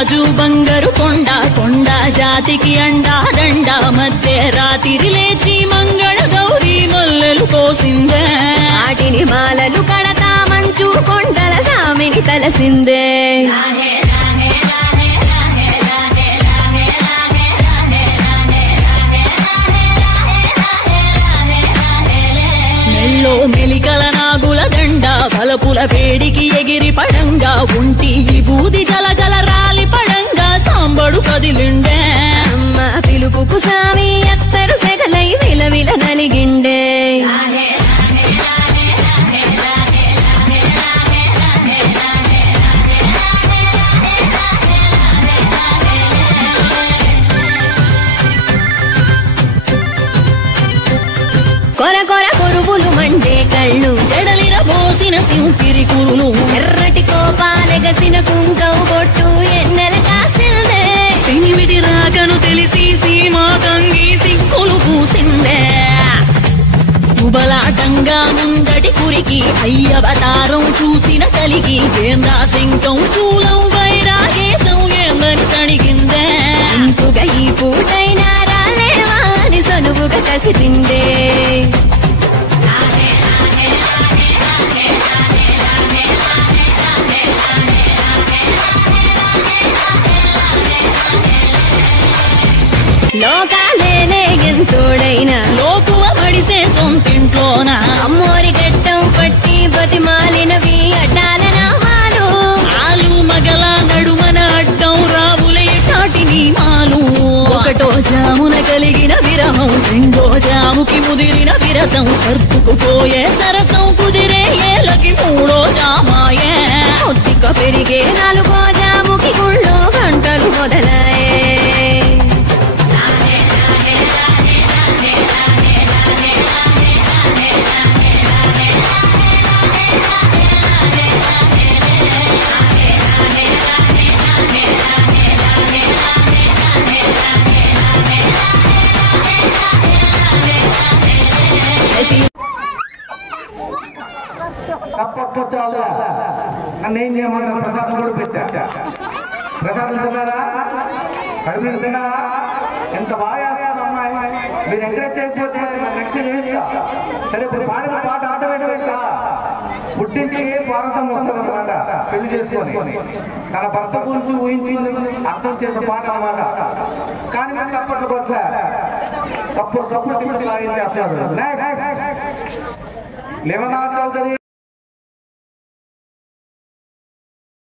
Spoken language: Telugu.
రాజు బంగారు కొండ కొండ జాతికి అండా దండ మధ్య రాత్రి లేచి మంగళ గౌరీ మల్లెలు కోసిందే వాటిని మాలలు కడతా మంచు కొండల సామిని తలసిందే మెల్లో మెలికల నాగుల దండ బలపుల వేడికి ఎగిరి పడంగా ఉంటి బూది జల జల రాలి పడంగా సాంబడు కదిలిండే అమ్మ పిలుపుకు సామి అత్తరు సెగలై విలవిల నలిగిండే కొర కొర కొరువులు మండే కళ్ళు జడలిన పోసిన సింపిరి కురులు ఎర్రటి కోపాలెగసిన కుంకం బొట్టు ఎన్నెల కాసిందే పినివిటి రాకను తెలిసి సీమా తంగి సిక్కులు పూసిందే ఉబలాటంగా ముందటి కురికి అయ్యవతారం చూసిన కలిగి వేంద్రా శంకం చూలం వైరాగేశం ఏందని తణిగిందే ఇంకుగా ఈ పూటైనా రాలేవా అని సనువుగా కసిరిందే లోకాలేలే ఎంతోడైనా లోకువ పడిసే సొంతింట్లోన అమ్మోరి గట్టం పట్టి బతిమాలినవి అడ్డాల నామాలు ఆలు మగల నడుమన అడ్డం రావులే టాటి నియమాలు ఒకటో జామున కలిగిన విరహం రెండో జాముకి ముదిరిన విరసం సర్దుకుపోయే సరసం కుదిరే ఏలకి మూడో జామాయే ఒత్తిక పెరిగే నాలుగో జాముకి గుళ్ళో గంటలు మొదలాయే తప్పొచ్చాలా నన్ను ఏం చేయమన్నారు ప్రసాదం కూడా పెట్టా ప్రసాదం తిన్నారా కడుపు తిన్నారా ఎంత బాగా చేస్తారు అమ్మాయి మీరు ఎంకరేజ్ చేయకపోతే నెక్స్ట్ లేదు సరే ఇప్పుడు పాడిన పాట ఆటోమేటిక్ పుట్టింటికి భారతం వస్తుంది అనమాట పెళ్లి చేసుకొని తన భర్త గురించి ఊహించుకుని అర్థం చేసే పాట అన్నమాట కానీ మనకి అప్పట్లో కొట్లా తప్పుడు తప్పుడు లాగించేస్తారు లేవనా చౌదరి